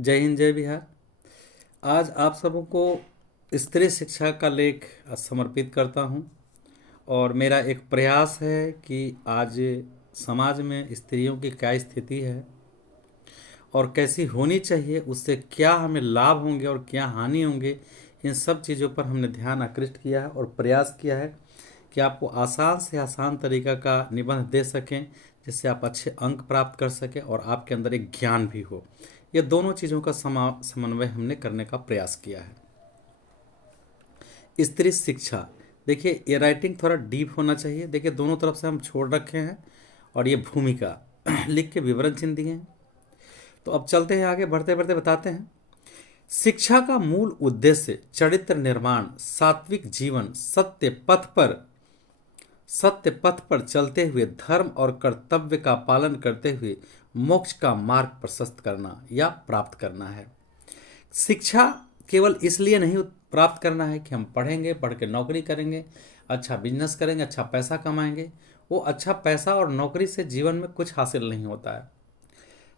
जय हिंद जय बिहार। आज आप सबों को स्त्री शिक्षा का लेख समर्पित करता हूं और मेरा एक प्रयास है कि आज समाज में स्त्रियों की क्या स्थिति है और कैसी होनी चाहिए, उससे क्या हमें लाभ होंगे और क्या हानि होंगे, इन सब चीज़ों पर हमने ध्यान आकृष्ट किया है और प्रयास किया है कि आपको आसान से आसान तरीका का निबंध दे सकें, जिससे आप अच्छे अंक प्राप्त कर सकें और आपके अंदर एक ज्ञान भी हो। ये दोनों चीज़ों का समन्वय हमने करने का प्रयास किया है। स्त्री शिक्षा, देखिए ये राइटिंग थोड़ा डीप होना चाहिए। देखिए दोनों तरफ से हम छोड़ रखे हैं और ये भूमिका लिख के विवरण चिन्ह दिए हैं। तो अब चलते हैं आगे, बढ़ते बढ़ते बताते हैं। शिक्षा का मूल उद्देश्य चरित्र निर्माण, सात्विक जीवन, सत्य पथ पर चलते हुए धर्म और कर्तव्य का पालन करते हुए मोक्ष का मार्ग प्रशस्त करना या प्राप्त करना है। शिक्षा केवल इसलिए नहीं प्राप्त करना है कि हम पढ़ेंगे, पढ़ के नौकरी करेंगे, अच्छा बिजनेस करेंगे, अच्छा पैसा कमाएंगे। वो अच्छा पैसा और नौकरी से जीवन में कुछ हासिल नहीं होता है।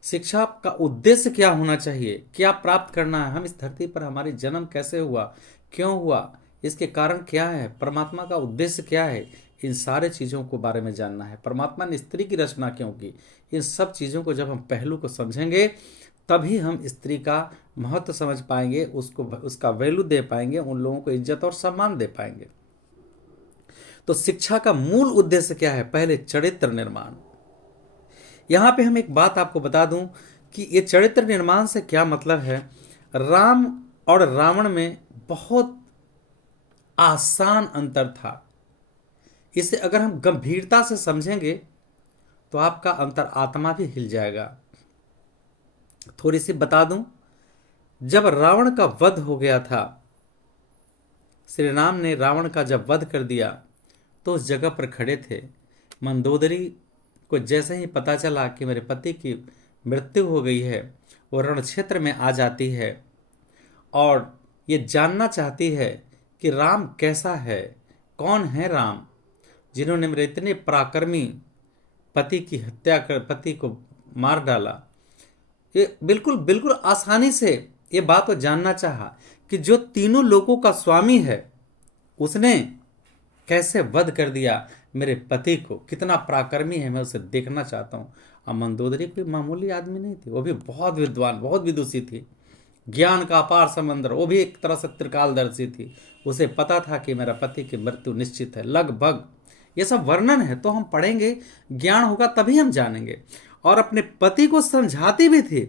शिक्षा का उद्देश्य क्या होना चाहिए, क्या प्राप्त करना है, हम इस धरती पर, हमारी जन्म कैसे हुआ, क्यों हुआ, इसके कारण क्या है, परमात्मा का उद्देश्य क्या है, इन सारे चीज़ों को बारे में जानना है। परमात्मा ने स्त्री की रचना क्यों की, इन सब चीज़ों को जब हम पहलू को समझेंगे तभी हम स्त्री का महत्व समझ पाएंगे, उसको उसका वैल्यू दे पाएंगे, उन लोगों को इज्जत और सम्मान दे पाएंगे। तो शिक्षा का मूल उद्देश्य क्या है? पहले चरित्र निर्माण। यहां पे हम एक बात आपको बता दूं कि ये चरित्र निर्माण से क्या मतलब है। राम और रावण में बहुत आसान अंतर था। इसे अगर हम गंभीरता से समझेंगे तो आपका अंतर आत्मा भी हिल जाएगा। थोड़ी सी बता दूं, जब रावण का वध हो गया था, श्री राम ने रावण का जब वध कर दिया तो उस जगह पर खड़े थे। मंदोदरी को जैसे ही पता चला कि मेरे पति की मृत्यु हो गई है, वो रण क्षेत्र में आ जाती है और ये जानना चाहती है कि राम कैसा है, कौन है राम, जिन्होंने मेरे इतने पराक्रमी पति की हत्या कर पति को मार डाला। ये बिल्कुल बिल्कुल आसानी से ये बात को जानना चाहा कि जो तीनों लोगों का स्वामी है, उसने कैसे वध कर दिया मेरे पति को, कितना पराक्रमी है, मैं उसे देखना चाहता हूँ। अब मंदोदरी कोई मामूली आदमी नहीं थी, वो भी बहुत विद्वान, बहुत विदुषी थी, ज्ञान का अपार समंदर, वो भी एक तरह से त्रिकालदर्शी थी। उसे पता था कि मेरा पति की मृत्यु निश्चित है, लगभग। ये सब वर्णन है, तो हम पढ़ेंगे, ज्ञान होगा तभी हम जानेंगे। और अपने पति को समझाती भी थी।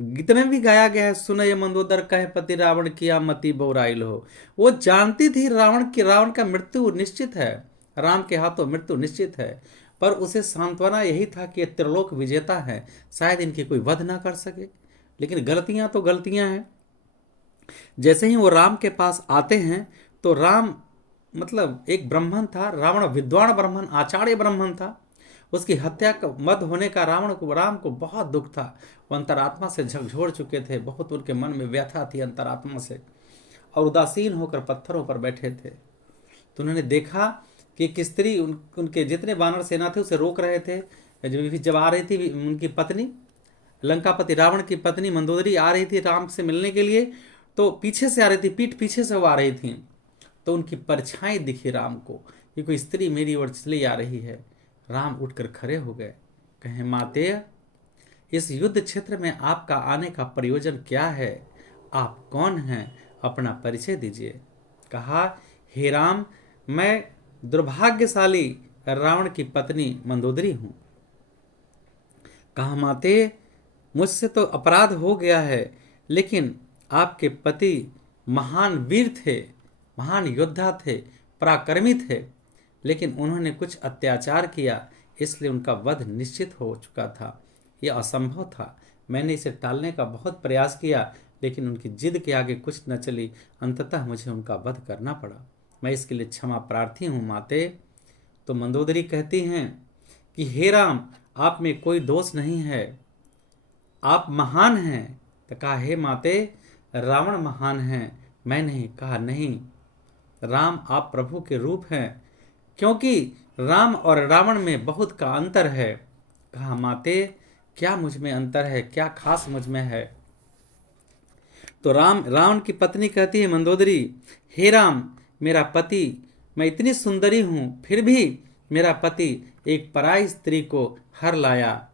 गीत में भी गाया गया है, सुनय मंदोदर कहे पति रावण किया मति बौराइल हो। वो जानती थी रावण का मृत्यु निश्चित है, राम के हाथों मृत्यु निश्चित है, पर उसे सांत्वना यही था कि ये त्रिलोक विजेता है, शायद इनकी कोई वध ना कर सके। लेकिन गलतियां तो गलतियां हैं। जैसे ही वो राम के पास आते हैं तो राम मतलब एक ब्राह्मण था, रावण विद्वान ब्राह्मण, आचार्य ब्राह्मण था। उसकी हत्या का मद होने का राम को बहुत दुख था। वो अंतरात्मा से झकझोर चुके थे, बहुत उनके मन में व्यथा थी अंतरात्मा से, और उदासीन होकर पत्थरों पर बैठे थे। तो उन्होंने देखा कि एक स्त्री उनके जितने वानर सेना थे उसे रोक रहे थे। जब आ रही थी उनकी पत्नी, लंकापति रावण की पत्नी मंदोदरी आ रही थी राम से मिलने के लिए, तो पीछे से आ रही थी, पीठ पीछे से वो आ रही थी। तो उनकी परछाई दिखी राम को कि कोई स्त्री मेरी ओर चली आ रही है। राम उठकर खड़े हो गए, कहे मातेय, इस युद्ध क्षेत्र में आपका आने का प्रयोजन क्या है, आप कौन हैं, अपना परिचय दीजिए। कहा, हे राम, मैं दुर्भाग्यशाली रावण की पत्नी मंदोदरी हूं। कहा, माते, मुझसे तो अपराध हो गया है, लेकिन आपके पति महान वीर थे, महान योद्धा थे, पराक्रमी थे, लेकिन उन्होंने कुछ अत्याचार किया, इसलिए उनका वध निश्चित हो चुका था। यह असंभव था। मैंने इसे टालने का बहुत प्रयास किया, लेकिन उनकी जिद के आगे कुछ न चली। अंततः मुझे उनका वध करना पड़ा। मैं इसके लिए क्षमा प्रार्थी हूँ माते। तो मंदोदरी कहती हैं कि हे राम, आप में कोई दोष नहीं है, आप महान हैं। तो कहा, हे माते, रावण महान है, मैं नहीं। कहा, नहीं, राम आप प्रभु के रूप हैं, क्योंकि राम और रावण में बहुत का अंतर है। कहा, माते, क्या मुझ में अंतर है, क्या खास मुझ में है। तो रावण की पत्नी कहती है मंदोदरी, हे राम, मेरा पति, मैं इतनी सुंदरी हूँ फिर भी मेरा पति एक पराई स्त्री को हर लाया,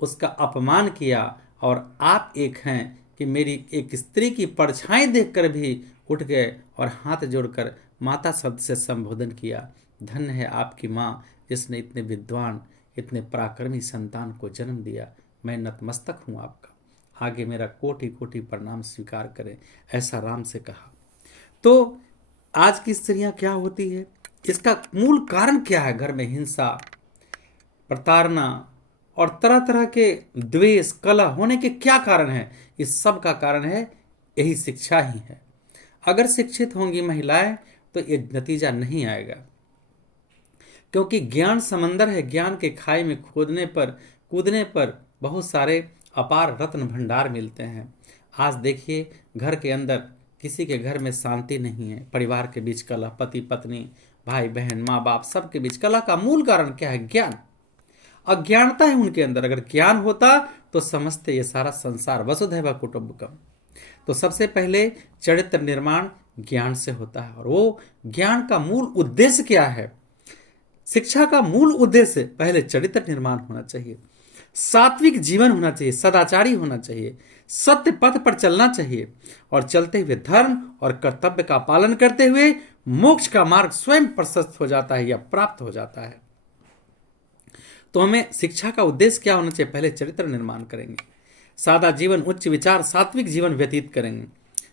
उसका अपमान किया, और आप एक हैं कि मेरी एक स्त्री की परछाई देखकर भी उठ गए और हाथ जोड़कर माता शब्द से संबोधन किया। धन्य है आपकी माँ जिसने इतने विद्वान, इतने पराक्रमी संतान को जन्म दिया। मैं नतमस्तक हूँ आपका, आगे मेरा कोटि कोटि प्रणाम स्वीकार करें, ऐसा राम से कहा। तो आज की स्त्रियां क्या होती है, इसका मूल कारण क्या है? घर में हिंसा, प्रताड़ना और तरह तरह के द्वेष, कलह होने के क्या कारण है? इस सब का कारण है यही शिक्षा ही है। अगर शिक्षित होंगी महिलाएं तो ये नतीजा नहीं आएगा, क्योंकि ज्ञान समंदर है। ज्ञान के खाई में कूदने पर बहुत सारे अपार रत्न भंडार मिलते हैं। आज देखिए, घर के अंदर किसी के घर में शांति नहीं है, परिवार के बीच कलह, पति पत्नी, भाई बहन, माँ बाप, सबके बीच कलह का मूल कारण क्या है? ज्ञान। अज्ञानता है उनके अंदर। अगर ज्ञान होता तो समझते ये सारा संसार वसुधैव कुटुंबकम। तो सबसे पहले चरित्र निर्माण ज्ञान से होता है, और वो ज्ञान का मूल उद्देश्य क्या है? शिक्षा का मूल उद्देश्य पहले चरित्र निर्माण होना चाहिए, सात्विक जीवन होना चाहिए, सदाचारी होना चाहिए, सत्य पथ पर चलना चाहिए, और चलते हुए धर्म और कर्तव्य का पालन करते हुए मोक्ष का मार्ग स्वयं प्रशस्त हो जाता है या प्राप्त हो जाता है। तो हमें शिक्षा का उद्देश्य क्या होना चाहिए? पहले चरित्र निर्माण करेंगे, सादा जीवन, उच्च विचार, सात्विक जीवन व्यतीत करेंगे,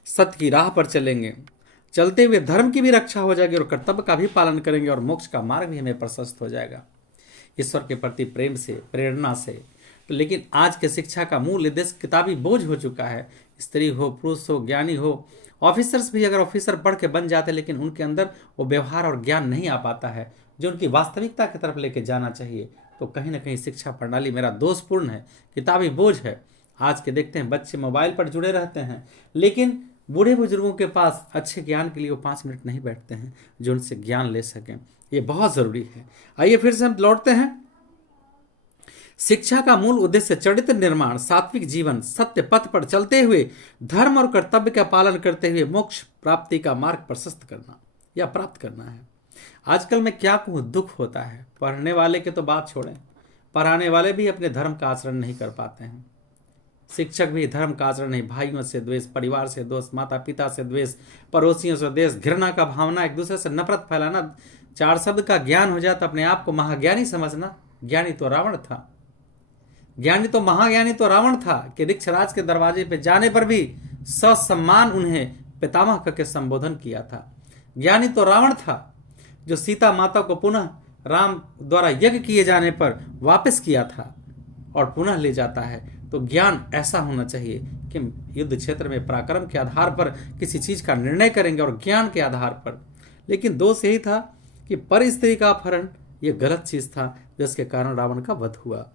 सत्य की राह पर चलेंगे, चलते हुए धर्म की भी रक्षा हो जाएगी और कर्तव्य का भी पालन करेंगे, और मोक्ष का मार्ग भी हमें प्रशस्त हो जाएगा ईश्वर के प्रति प्रेम से, प्रेरणा से। तो लेकिन आज के शिक्षा का मूल उद्देश्य किताबी बोझ हो चुका है। स्त्री हो, पुरुष हो, ज्ञानी हो, ऑफिसर्स भी अगर ऑफिसर पढ़ के बन जाते, लेकिन उनके अंदर वो व्यवहार और ज्ञान नहीं आ पाता है जो उनकी वास्तविकता की तरफ लेके जाना चाहिए। तो कहीं ना कहीं शिक्षा प्रणाली मेरा दोषपूर्ण है, किताबी बोझ है। आज के देखते हैं बच्चे मोबाइल पर जुड़े रहते हैं, लेकिन बूढ़े बुजुर्गों के पास अच्छे ज्ञान के लिए वो 5 मिनट नहीं बैठते हैं जो उनसे ज्ञान ले सकें। ये बहुत ज़रूरी है। आइए फिर से हम लौटते हैं। शिक्षा का मूल उद्देश्य चरित्र निर्माण, सात्विक जीवन, सत्य पथ पर चलते हुए धर्म और कर्तव्य का पालन करते हुए मोक्ष प्राप्ति का मार्ग प्रशस्त करना या प्राप्त करना है। आजकल मैं क्या कहूँ, दुख होता है। पढ़ने वाले के तो बात छोड़ें, पढ़ाने वाले भी अपने धर्म का आचरण नहीं कर पाते हैं। शिक्षक भी धर्म का आचरण नहीं, भाइयों से द्वेष, परिवार से दोष, माता पिता से द्वेष, पड़ोसियों से द्वेष, घृणा का भावना, एक दूसरे से नफरत फैलाना। 4 शब्द का ज्ञान हो जाता, अपने आप को महाज्ञानी समझना। ज्ञानी तो रावण था, ज्ञानी तो महाज्ञानी तो रावण था कि ऋक्षराज के दरवाजे पे जाने पर भी ससम्मान उन्हें पितामह करके संबोधन किया था। ज्ञानी तो रावण था जो सीता माता को पुनः राम द्वारा यज्ञ किए जाने पर वापस किया था और पुनः ले जाता है। तो ज्ञान ऐसा होना चाहिए कि युद्ध क्षेत्र में पराक्रम के आधार पर किसी चीज का निर्णय करेंगे और ज्ञान के आधार पर। लेकिन दोष यही था कि पर स्त्री का अपहरण ये गलत चीज था, जिसके कारण रावण का वध हुआ।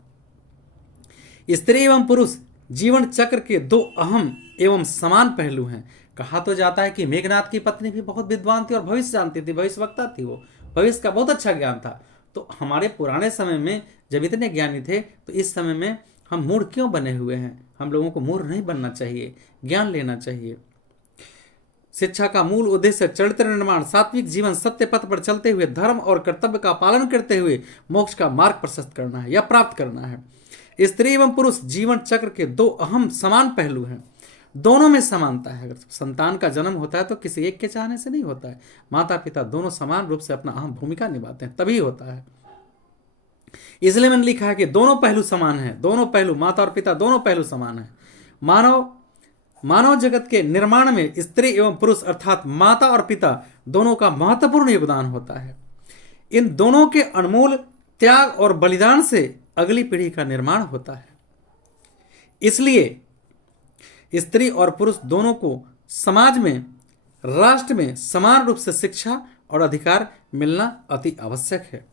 स्त्री एवं पुरुष जीवन चक्र के 2 अहम एवं समान पहलू हैं। कहा तो जाता है कि मेघनाथ की पत्नी भी बहुत विद्वान थी और भविष्य जानती थी, भविष्यवक्ता थी, वो भविष्य का बहुत अच्छा ज्ञान था। तो हमारे पुराने समय में जब इतने ज्ञानी थे, तो इस समय में हम मूढ़ क्यों बने हुए हैं? हम लोगों को मूढ़ नहीं बनना चाहिए, ज्ञान लेना चाहिए। शिक्षा का मूल उद्देश्य चरित्र निर्माण, सात्विक जीवन, सत्य पथ पर चलते हुए धर्म और कर्तव्य का पालन करते हुए मोक्ष का मार्ग प्रशस्त करना है या प्राप्त करना है। स्त्री एवं पुरुष जीवन चक्र के 2 अहम समान पहलू हैं। दोनों में समानता है। अगर संतान का जन्म होता है तो किसी एक के चाहने से नहीं होता है, माता पिता दोनों समान रूप से अपना अहम भूमिका निभाते हैं, तभी होता है। इसलिए मैंने लिखा है कि दोनों पहलू समान हैं, दोनों पहलू, माता और पिता दोनों पहलू समान हैं। मानव जगत के निर्माण में स्त्री एवं पुरुष अर्थात माता और पिता दोनों का महत्वपूर्ण योगदान होता है। इन दोनों के अनमोल त्याग और बलिदान से अगली पीढ़ी का निर्माण होता है। इसलिए स्त्री और पुरुष दोनों को समाज में, राष्ट्र में समान रूप से शिक्षा और अधिकार मिलना अति आवश्यक है।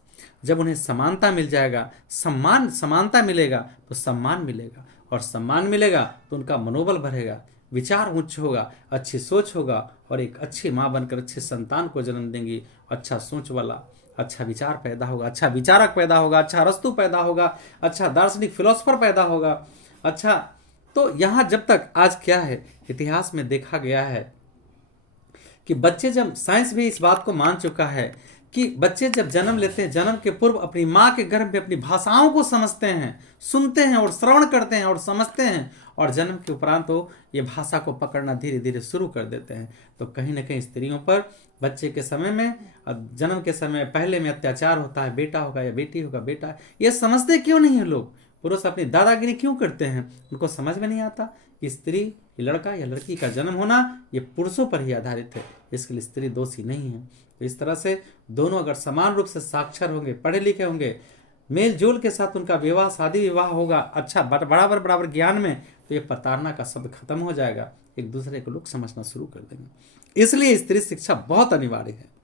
जब उन्हें समानता मिल जाएगा, समानता मिलेगा तो सम्मान मिलेगा, और सम्मान मिलेगा तो उनका मनोबल बढ़ेगा, विचार उच्च होगा, अच्छी सोच होगा, और एक अच्छी माँ बनकर अच्छे संतान को जन्म देंगी। अच्छा सोच वाला अच्छा विचार पैदा होगा, अच्छा विचारक पैदा होगा, अच्छा अरस्तु पैदा होगा, अच्छा दार्शनिक फिलोसफर पैदा होगा। अच्छा, तो यहाँ जब तक आज क्या है, इतिहास में देखा गया है कि बच्चे जब, साइंस भी इस बात को मान चुका है कि बच्चे जब जन्म लेते हैं, जन्म के पूर्व अपनी माँ के गर्भ में अपनी भाषाओं को समझते हैं, सुनते हैं और श्रवण करते हैं और समझते हैं, और जन्म के उपरांत तो ये भाषा को पकड़ना धीरे धीरे शुरू कर देते हैं। तो कहीं ना कहीं स्त्रियों पर बच्चे के समय में, जन्म के समय पहले में अत्याचार होता है, बेटा होगा या बेटी होगा, बेटा, ये समझते क्यों नहीं है लोग? पुरुष अपनी दादागिरी क्यों करते हैं? उनको समझ में नहीं आता कि स्त्री, लड़का या लड़की का जन्म होना ये पुरुषों पर ही आधारित है, इसके लिए स्त्री दोषी नहीं है। तो इस तरह से दोनों अगर समान रूप से साक्षर होंगे, पढ़े लिखे होंगे, मेल जोल के साथ उनका विवाह, शादी विवाह होगा अच्छा, बराबर बराबर ज्ञान में, तो ये प्रताड़ना का शब्द खत्म हो जाएगा, एक दूसरे को लोग समझना शुरू कर देंगे। इसलिए स्त्री शिक्षा बहुत अनिवार्य है।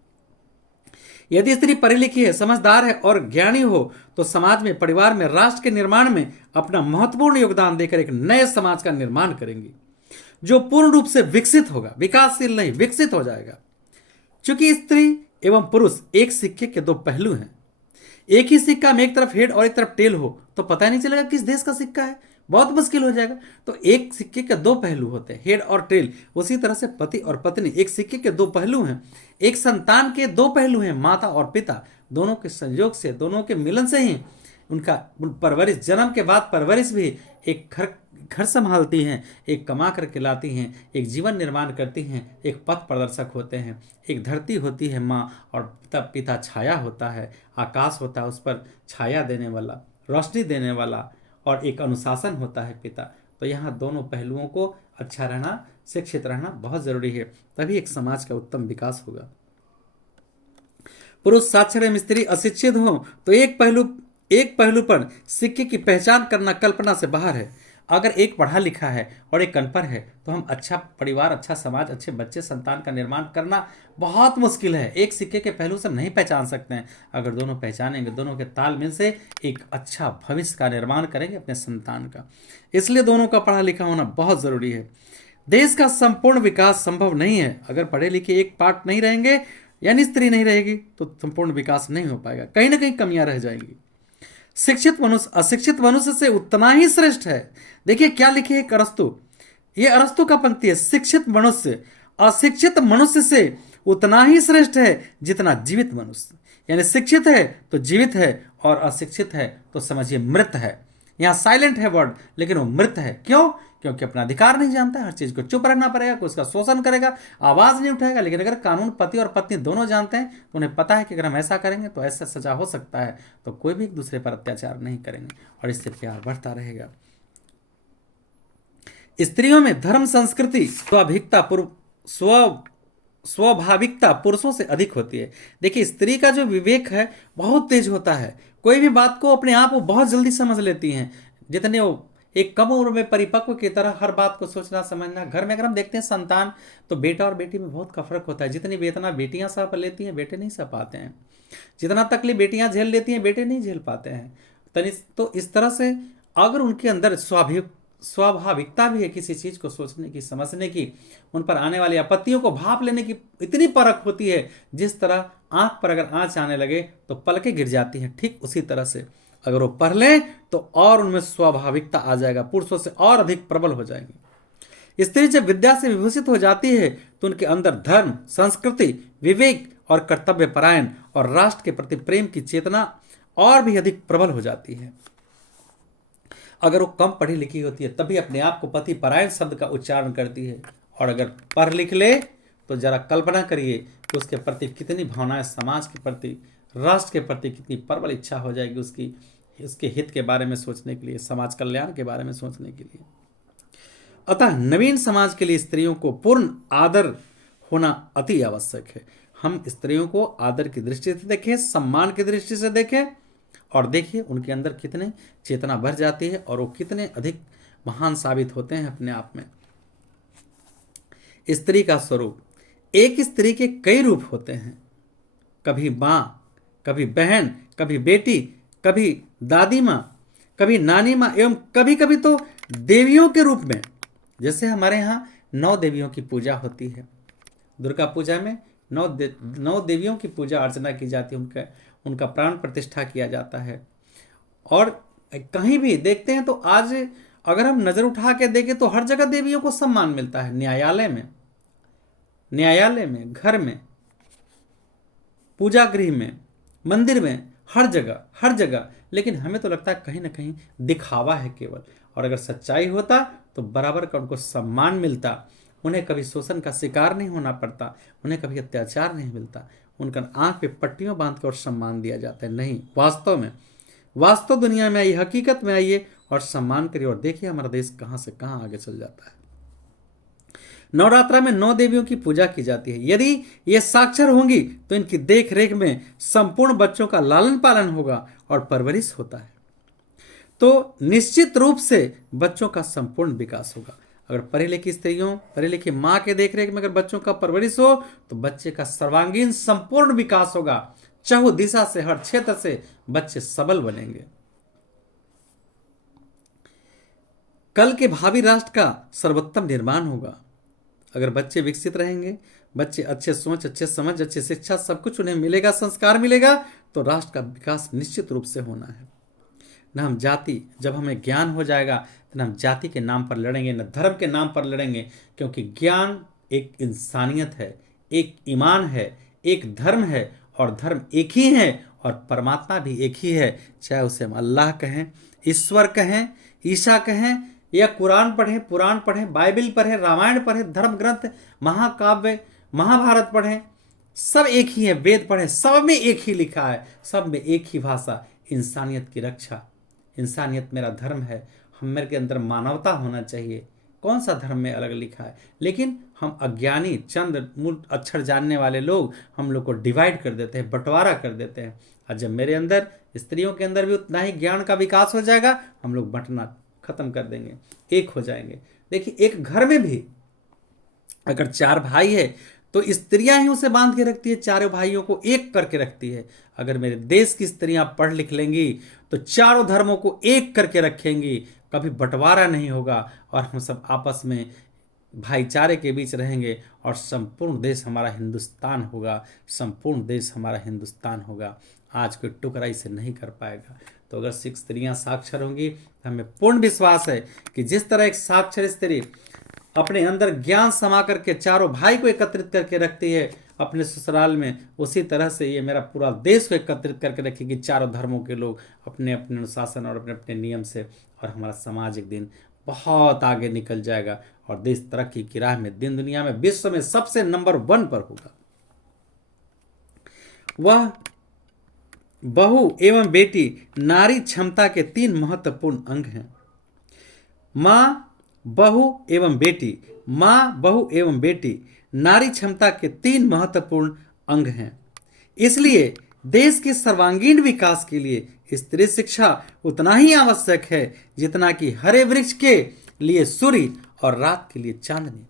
यदि स्त्री पढ़ी लिखी है, समझदार है और ज्ञानी हो तो समाज में, परिवार में, राष्ट्र के निर्माण में अपना महत्वपूर्ण योगदान देकर एक नए समाज का निर्माण करेंगी, जो पूर्ण रूप से विकसित होगा, विकासशील नहीं, विकसित हो जाएगा। क्योंकि स्त्री एवं पुरुष एक सिक्के के दो पहलू हैं। एक ही सिक्का में एक तरफ हेड और एक तरफ टेल हो तो पता नहीं चलेगा किस देश का सिक्का है, बहुत मुश्किल हो जाएगा। तो एक सिक्के के दो पहलू होते हैं, हेड और टेल। उसी तरह से पति और पत्नी एक सिक्के के दो पहलू हैं। एक संतान के दो पहलू हैं, माता और पिता, दोनों के संयोग से, दोनों के मिलन से ही उनका परवरिश, जन्म के बाद परवरिश भी, एक घर संभालती हैं, एक कमा करके लाती हैं, एक जीवन निर्माण करती हैं, एक पथ प्रदर्शक होते हैं। एक धरती होती है माँ, और पिता छाया होता है, आकाश होता है, उस पर छाया देने वाला, रोशनी देने वाला, और एक अनुशासन होता है पिता। तो यहाँ दोनों पहलुओं को अच्छा रहना, शिक्षित रहना बहुत जरूरी है, तभी एक समाज का उत्तम विकास होगा। पुरुष साक्षर एवं स्त्री अशिक्षित हो तो एक पहलू पर सिक्के की पहचान करना कल्पना से बाहर है। अगर एक पढ़ा लिखा है और एक अनपढ़ है तो हम अच्छा परिवार, अच्छा समाज, अच्छे बच्चे, संतान का निर्माण करना बहुत मुश्किल है। एक सिक्के के पहलू से नहीं पहचान सकते हैं। अगर दोनों पहचानेंगे, दोनों के तालमेल से एक अच्छा भविष्य का निर्माण करेंगे अपने संतान का। इसलिए दोनों का पढ़ा लिखा होना बहुत ज़रूरी है। देश का संपूर्ण विकास संभव नहीं है अगर पढ़े लिखे एक पार्ट नहीं रहेंगे, यानी स्त्री नहीं रहेगी तो संपूर्ण विकास नहीं हो पाएगा, कहीं ना कहीं कमियां रह जाएंगी। शिक्षित मनुष्य अशिक्षित मनुष्य से उतना ही श्रेष्ठ है। देखिए क्या लिखे है अरस्तु, ये अरस्तु का पंक्ति है, शिक्षित मनुष्य अशिक्षित मनुष्य से उतना ही श्रेष्ठ है जितना जीवित मनुष्य। यानी शिक्षित है तो जीवित है, और अशिक्षित है तो समझिए मृत है। यहाँ साइलेंट है वर्ड, लेकिन वो मृत है। क्यों? क्योंकि अपना अधिकार नहीं जानता, हर चीज को चुप रहना पड़ेगा, कोई उसका शोषण करेगा, आवाज नहीं उठाएगा। लेकिन अगर कानून पति और पत्नी दोनों जानते हैं तो उन्हें पता है कि अगर हम ऐसा करेंगे तो ऐसा सजा हो सकता है, तो कोई भी एक दूसरे पर अत्याचार नहीं करेंगे और इससे प्यार बढ़ता रहेगा। स्त्रियों में धर्म, संस्कृति, स्वाभाविकता पुरुषों से अधिक होती है। देखिए स्त्री का जो विवेक है बहुत तेज होता है, कोई भी बात को अपने आप वो बहुत जल्दी समझ लेती हैं। जितने वो एक कम उम्र में परिपक्व की तरह हर बात को सोचना समझना। घर में अगर हम देखते हैं संतान, तो बेटा और बेटी में बहुत का फर्क होता है। जितनी वेदना बेटियां सह लेती हैं, बेटे नहीं सह पाते हैं। जितना तकलीफ बेटियां झेल लेती हैं, बेटे नहीं झेल पाते हैं। तो इस तरह से अगर उनके अंदर स्वाभाविकता भी है किसी चीज को सोचने की, समझने की, उन पर आने वाली आपत्तियों को भाप लेने की इतनी परख होती है, जिस तरह आंख पर अगर आंच आने लगे तो पलकें गिर जाती हैं, ठीक उसी तरह से अगर वो पढ़ लें तो और उनमें स्वाभाविकता आ जाएगा, पुरुषों से और अधिक प्रबल हो जाएंगी। स्त्री जब विद्या से विभूषित हो जाती है तो उनके अंदर धर्म, संस्कृति, विवेक और कर्तव्य परायण और राष्ट्र के प्रति प्रेम की चेतना और भी अधिक प्रबल हो जाती है। अगर वो कम पढ़ी लिखी होती है तभी अपने आप को पति परायण शब्द का उच्चारण करती है, और अगर पढ़ लिख ले तो जरा कल्पना करिए कि उसके प्रति कितनी भावनाएं, समाज के प्रति, राष्ट्र के प्रति कितनी प्रबल इच्छा हो जाएगी उसके हित के बारे में सोचने के लिए, समाज कल्याण के बारे में सोचने के लिए। अतः नवीन समाज के लिए स्त्रियों को पूर्ण आदर होना अति आवश्यक है। हम स्त्रियों को आदर की दृष्टि से देखें, सम्मान की दृष्टि से देखें, और देखिए उनके अंदर कितने चेतना भर जाती है और वो कितने अधिक महान साबित होते हैं अपने आप में। स्त्री का स्वरूप, एक स्त्री के कई रूप होते हैं, कभी माँ, कभी बहन, कभी बेटी, कभी दादी माँ, कभी नानी माँ, एवं कभी कभी तो देवियों के रूप में। जैसे हमारे यहाँ 9 देवियों की पूजा होती है, दुर्गा पूजा में 9 देवियों की पूजा अर्चना की जाती है, उनका प्राण प्रतिष्ठा किया जाता है। और कहीं भी देखते हैं तो आज अगर हम नजर उठा के देखें तो हर जगह देवियों को सम्मान मिलता है, न्यायालय में, घर में, पूजा गृह में, मंदिर में, हर जगह। लेकिन हमें तो लगता है कहीं ना कहीं दिखावा है केवल। और अगर सच्चाई होता तो बराबर का उनको सम्मान मिलता, उन्हें कभी शोषण का शिकार नहीं होना पड़ता, उन्हें कभी अत्याचार नहीं मिलता, उनका आंख पे पट्टियों बांध कर और सम्मान दिया जाता है। नहीं, वास्तव दुनिया में आइए, हकीकत में आइए और सम्मान करिए, और देखिए हमारा देश कहां से कहां आगे चल जाता है। नवरात्रा में 9 देवियों की पूजा की जाती है। यदि ये साक्षर होंगी तो इनकी देख रेख में संपूर्ण बच्चों का लालन पालन होगा और परवरिश होता है, तो निश्चित रूप से बच्चों का संपूर्ण विकास होगा। अगर पढ़ी लिखी माँ के देख रेख में अगर बच्चों का परवरिश हो तो बच्चे का सर्वांगीण संपूर्ण विकास होगा। चाहे दिशा से, हर क्षेत्र से बच्चे सबल बनेंगे। कल के भावी राष्ट्र का सर्वोत्तम निर्माण होगा। अगर बच्चे विकसित रहेंगे, बच्चे अच्छे सोच, अच्छे समझ, अच्छी शिक्षा, सब कुछ उन्हें मिलेगा, संस्कार मिलेगा, तो राष्ट्र का विकास निश्चित रूप से होना है। न हम जाति, जब हमें ज्ञान हो जाएगा तो न हम जाति के नाम पर लड़ेंगे, न धर्म के नाम पर लड़ेंगे, क्योंकि ज्ञान एक इंसानियत है, एक ईमान है, एक धर्म है, और धर्म एक ही है और परमात्मा भी एक ही है। चाहे उसे हम अल्लाह कहें, ईश्वर कहें, ईसा कहें, या कुरान पढ़ें, पुराण पढ़ें, बाइबल पढ़ें, रामायण पढ़ें, धर्म ग्रंथ, महाकाव्य, महाभारत पढ़ें, सब एक ही है। वेद पढ़ें, सब में एक ही लिखा है, सब में एक ही भाषा, इंसानियत की रक्षा। इंसानियत मेरा धर्म है, हम मेरे के अंदर मानवता होना चाहिए। कौन सा धर्म में अलग लिखा है? लेकिन हम अज्ञानी, चंद मूल अक्षर जानने वाले लोग हम लोग को डिवाइड कर देते हैं, बंटवारा कर देते हैं। और जब मेरे अंदर, स्त्रियों के अंदर भी उतना ही ज्ञान का विकास हो जाएगा, हम लोग बंटना खत्म कर देंगे, एक हो जाएंगे। देखिए, एक घर में भी अगर 4 भाई है तो स्त्रियां ही उसे बांध के रखती है, चारों भाइयों को एक करके रखती है। अगर मेरे देश की स्त्रियां पढ़ लिख लेंगी तो चारों धर्मों को एक करके रखेंगी, कभी बंटवारा नहीं होगा, और हम सब आपस में भाईचारे के बीच रहेंगे, और संपूर्ण देश हमारा हिंदुस्तान होगा, संपूर्ण देश हमारा हिंदुस्तान होगा। आज कोई टुकड़ा इसे नहीं कर पाएगा। तो अगर सिख स्त्रियां साक्षर होंगी तो हमें पूर्ण विश्वास है कि जिस तरह एक साक्षर स्त्री अपने अंदर ज्ञान समा करके चारों भाई को एकत्रित करके रखती है अपने ससुराल में, उसी तरह से ये मेरा पूरा देश को एकत्रित करके रखेगी, चारों धर्मों के लोग अपने अपने अनुशासन और अपने अपने नियम से, और हमारा समाज एक दिन बहुत आगे निकल जाएगा और देश तरक्की की राह में, दिन दुनिया में, विश्व में सबसे नंबर 1 पर होगा। वह बहू एवं बेटी नारी क्षमता के 3 महत्वपूर्ण अंग हैं। माँ, बहू एवं बेटी नारी क्षमता के 3 महत्वपूर्ण अंग हैं। इसलिए देश के सर्वांगीण विकास के लिए स्त्री शिक्षा उतना ही आवश्यक है जितना कि हरे वृक्ष के लिए सूर्य और रात के लिए चांदनी।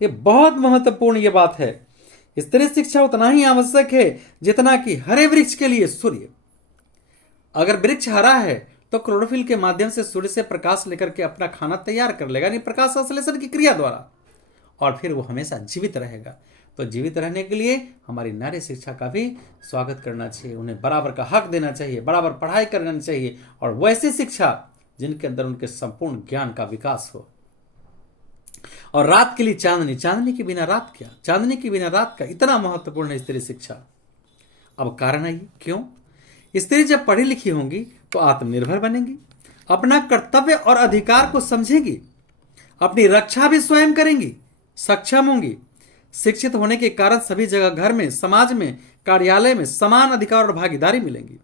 ये बहुत महत्वपूर्ण ये बात है। स्त्री शिक्षा उतना ही आवश्यक है जितना कि हरे वृक्ष के लिए सूर्य। अगर वृक्ष हरा है तो क्लोरोफिल के माध्यम से सूर्य से प्रकाश लेकर के अपना खाना तैयार कर लेगा, यानी प्रकाश संश्लेषण की क्रिया द्वारा, और फिर वो हमेशा जीवित रहेगा। तो जीवित रहने के लिए हमारी नारी शिक्षा का भी स्वागत करना चाहिए, उन्हें बराबर का हक देना चाहिए, बराबर पढ़ाई करना चाहिए, और वैसी शिक्षा जिनके अंदर उनके संपूर्ण ज्ञान का विकास हो। और रात के लिए चांदनी, चांदनी के बिना रात क्या, चांदनी के बिना रात का, इतना महत्वपूर्ण है स्त्री शिक्षा। अब कारण आइए क्यों? स्त्री जब पढ़ी लिखी होंगी तो आत्मनिर्भर बनेंगी, अपना कर्तव्य और अधिकार को समझेंगी, अपनी रक्षा भी स्वयं करेंगी, सक्षम होंगी। शिक्षित होने के कारण सभी जगह, घर में, समाज में, कार्यालय में समान अधिकार और भागीदारी मिलेंगी।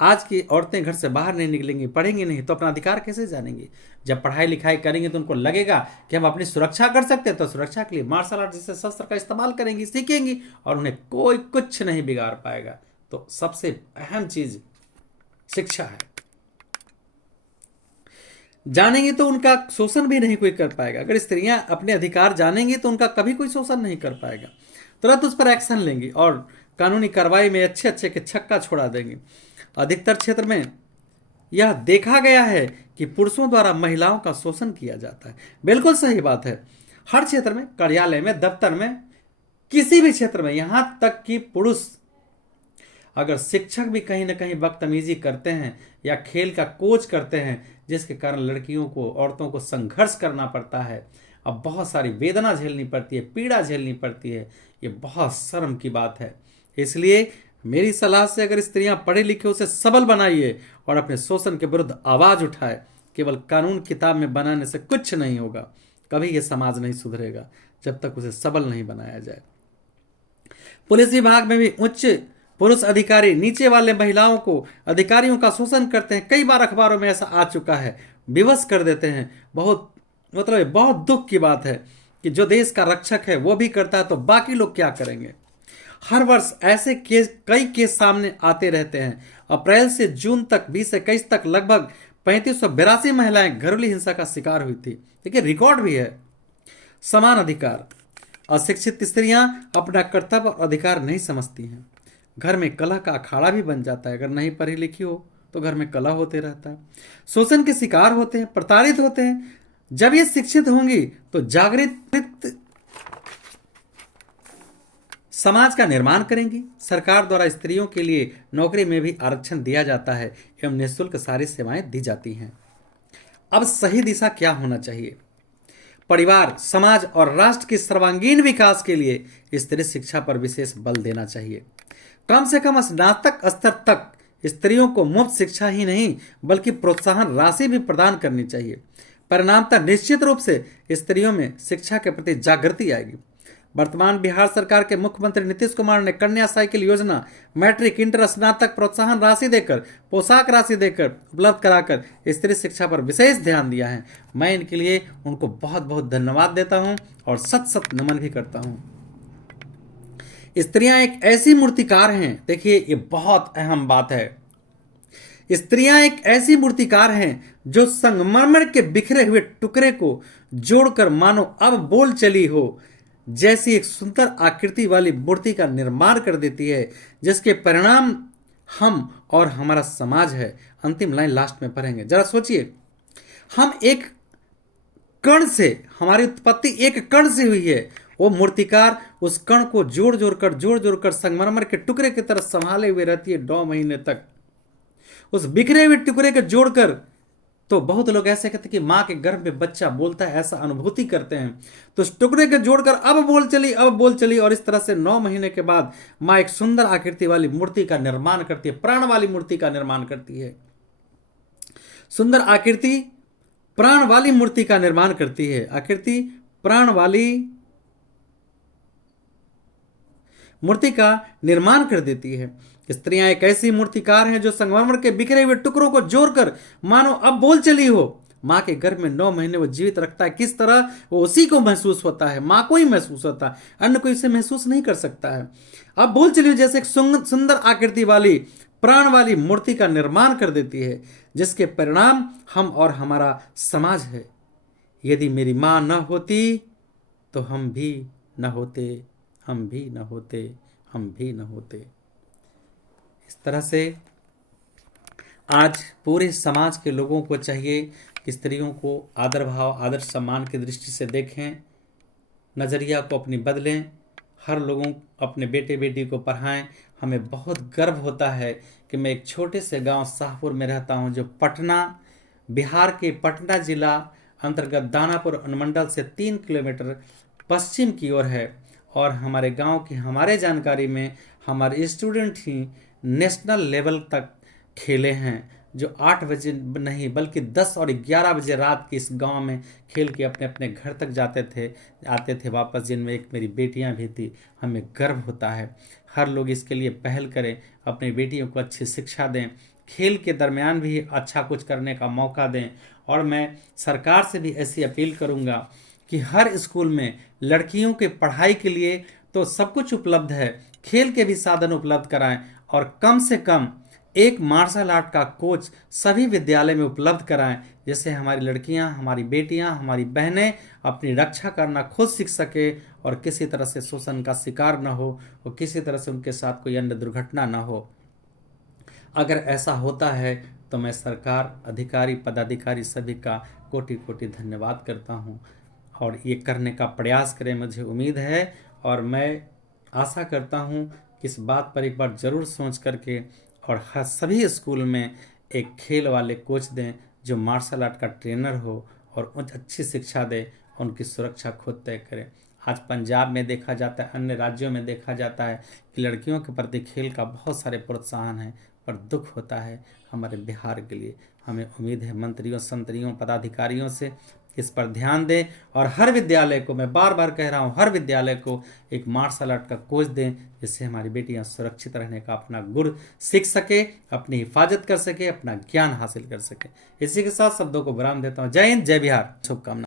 आज की औरतें घर से बाहर नहीं निकलेंगी, पढ़ेंगी नहीं, तो अपना अधिकार कैसे जानेंगी? जब पढ़ाई लिखाई करेंगे तो उनको लगेगा कि हम अपनी सुरक्षा कर सकते हैं, तो सुरक्षा के लिए मार्शल आर्ट जैसे शस्त्र का इस्तेमाल करेंगी, सीखेंगी, और उन्हें कोई कुछ नहीं बिगाड़ पाएगा। तो सबसे अहम चीज शिक्षा है। जानेंगे तो उनका शोषण भी नहीं कोई कर पाएगा। अगर स्त्रियां अपने अधिकार जानेंगी तो उनका कभी कोई शोषण नहीं कर पाएगा, तुरंत उस पर एक्शन लेंगी और कानूनी कार्रवाई में अच्छे अच्छे के छक्का छोड़ा देंगे। अधिकतर क्षेत्र में यह देखा गया है कि पुरुषों द्वारा महिलाओं का शोषण किया जाता है। बिल्कुल सही बात है। हर क्षेत्र में, कार्यालय में, दफ्तर में, किसी भी क्षेत्र में, यहां तक कि पुरुष, अगर शिक्षक भी कहीं ना कहीं बदतमीजी करते हैं या खेल का कोच करते हैं, जिसके कारण लड़कियों को, औरतों को संघर्ष करना पड़ता है। अब बहुत सारी वेदना झेलनी पड़ती है, पीड़ा झेलनी पड़ती है। ये बहुत शर्म की बात है। इसलिए मेरी सलाह से अगर स्त्रियां पढ़े लिखे उसे सबल बनाइए और अपने शोषण के विरुद्ध आवाज उठाए। केवल कानून किताब में बनाने से कुछ नहीं होगा। कभी यह समाज नहीं सुधरेगा जब तक उसे सबल नहीं बनाया जाए। पुलिस विभाग में भी उच्च पुरुष अधिकारी नीचे वाले महिलाओं को, अधिकारियों का शोषण करते हैं। कई बार अखबारों में ऐसा आ चुका है, विवश कर देते हैं। बहुत दुख की बात है कि जो देश का रक्षक है वो भी करता है तो बाकी लोग क्या करेंगे। हर वर्ष ऐसे कई केस सामने आते रहते हैं। अप्रैल से जून तक 2021 तक लगभग 3582 महिलाएं घरेलू हिंसा का शिकार हुई थी। देखिए रिकॉर्ड भी है। समान अधिकार। अशिक्षित स्त्रियां अपना कर्तव्य और अधिकार नहीं समझती हैं। घर में कलह का अखाड़ा भी बन जाता है। अगर नहीं पढ़ी लिखी हो तो घर में कलह होते रहता है। शोषण के शिकार होते हैं, प्रताड़ित होते हैं। जब ये शिक्षित होंगी तो जागृत समाज का निर्माण करेंगी। सरकार द्वारा स्त्रियों के लिए नौकरी में भी आरक्षण दिया जाता है एवं निःशुल्क सारी सेवाएं दी जाती हैं। अब सही दिशा क्या होना चाहिए? परिवार, समाज और राष्ट्र के सर्वांगीण विकास के लिए स्त्री शिक्षा पर विशेष बल देना चाहिए। कम से कम स्नातक स्तर तक स्त्रियों को मुफ्त शिक्षा ही नहीं बल्कि प्रोत्साहन राशि भी प्रदान करनी चाहिए। परिणामतः निश्चित रूप से स्त्रियों में शिक्षा के प्रति जागृति आएगी। वर्तमान बिहार सरकार के मुख्यमंत्री नीतीश कुमार ने कन्या साइकिल योजना, मैट्रिक, इंटर, स्नातक प्रोत्साहन राशि देकर, पोशाक राशि देकर उपलब्ध कराकर स्त्री शिक्षा पर विशेष ध्यान दिया है। मैं इनके लिए उनको बहुत बहुत धन्यवाद देता हूं और सत सत नमन भी करता हूं। स्त्रियां एक ऐसी मूर्तिकार हैं, देखिए ये बहुत अहम बात है। स्त्रियां एक ऐसी मूर्तिकार हैं जो संगमरमर के बिखरे हुए टुकड़े को जोड़कर मानो अब बोल चली हो जैसी एक सुंदर आकृति वाली मूर्ति का निर्माण कर देती है, जिसके परिणाम हम और हमारा समाज है। अंतिम लाइन लास्ट में पढ़ेंगे, जरा सोचिए। हम एक कण से, हमारी उत्पत्ति एक कण से हुई है। वो मूर्तिकार उस कण को जोड़ जोड़कर संगमरमर के टुकड़े की तरह संभाले हुए रहती है 9 महीने तक। उस बिखरे हुए टुकड़े को जोड़कर, तो बहुत लोग ऐसे कहते हैं कि माँ के गर्भ में बच्चा बोलता है, ऐसा अनुभूति करते हैं। तो उस टुकड़े को जोड़कर अब बोल चली और इस तरह से 9 महीने के बाद माँ एक सुंदर आकृति वाली मूर्ति का निर्माण करती है, प्राण वाली मूर्ति का निर्माण करती है। सुंदर आकृति प्राण वाली मूर्ति का निर्माण करती है। आकृति प्राण वाली मूर्ति का निर्माण कर देती है। स्त्रियां एक ऐसी मूर्तिकार हैं जो संगमरमर के बिखरे हुए टुकड़ों को जोड़कर मानो अब बोल चली हो। माँ के गर्भ में 9 महीने वो जीवित रखता है। किस तरह? वो उसी को महसूस होता है, माँ को ही महसूस होता है, अन्य कोई इसे महसूस नहीं कर सकता है। अब बोल चली हो जैसे एक सुंदर आकृति वाली प्राण वाली मूर्ति का निर्माण कर देती है, जिसके परिणाम हम और हमारा समाज है। यदि मेरी माँ न होती तो हम भी न होते, हम भी न होते, हम भी न होते। इस तरह से आज पूरे समाज के लोगों को चाहिए कि स्त्रियों को आदर भाव, आदर सम्मान की दृष्टि से देखें, नज़रिया को अपनी बदलें, हर लोगों अपने बेटे बेटी को पढ़ाएं। हमें बहुत गर्व होता है कि मैं एक छोटे से गांव शाहपुर में रहता हूं, जो पटना, बिहार के पटना जिला अंतर्गत दानापुर अनुमंडल से 3 किलोमीटर पश्चिम की ओर है। और हमारे गांव की हमारे जानकारी में हमारे स्टूडेंट ही नेशनल लेवल तक खेले हैं, जो 8 बजे नहीं बल्कि 10 और 11 बजे रात की इस गांव में खेल के अपने अपने घर तक आते थे वापस, जिनमें एक मेरी बेटियां भी थी। हमें गर्व होता है। हर लोग इसके लिए पहल करें, अपनी बेटियों को अच्छी शिक्षा दें, खेल के दरमियान भी अच्छा कुछ करने का मौका दें। और मैं सरकार से भी ऐसी अपील करूंगा कि हर स्कूल में लड़कियों के पढ़ाई के लिए तो सब कुछ उपलब्ध है, खेल के भी साधन उपलब्ध कराएं और कम से कम एक मार्शल आर्ट का कोच सभी विद्यालय में उपलब्ध कराएं, जिससे हमारी लड़कियां, हमारी बेटियां, हमारी बहनें अपनी रक्षा करना खुद सीख सके और किसी तरह से शोषण का शिकार न हो और किसी तरह से उनके साथ कोई अन्य दुर्घटना न हो। अगर ऐसा होता है तो मैं सरकार, अधिकारी, पदाधिकारी सभी का कोटि कोटि धन्यवाद करता हूं और ये करने का प्रयास करें। मुझे उम्मीद है और मैं आशा करता हूं कि इस बात पर एक बार ज़रूर सोच करके और हर सभी स्कूल में एक खेल वाले कोच दें, जो मार्शल आर्ट का ट्रेनर हो और अच्छी शिक्षा दे, उनकी सुरक्षा खुद तय करे। आज पंजाब में देखा जाता है, अन्य राज्यों में देखा जाता है कि लड़कियों के प्रति खेल का बहुत सारे प्रोत्साहन है, पर दुख होता है हमारे बिहार के लिए। हमें उम्मीद है मंत्रियों, संतरियों, पदाधिकारियों से इस पर ध्यान दें और हर विद्यालय को, मैं बार बार कह रहा हूँ, हर विद्यालय को एक मार्शल आर्ट का कोच दें, जिससे हमारी बेटियां सुरक्षित रहने का अपना गुण सीख सके, अपनी हिफाजत कर सके, अपना ज्ञान हासिल कर सके। इसी के साथ शब्दों को विराम देता हूँ। जय हिंद, जय बिहार, शुभकामनाएं।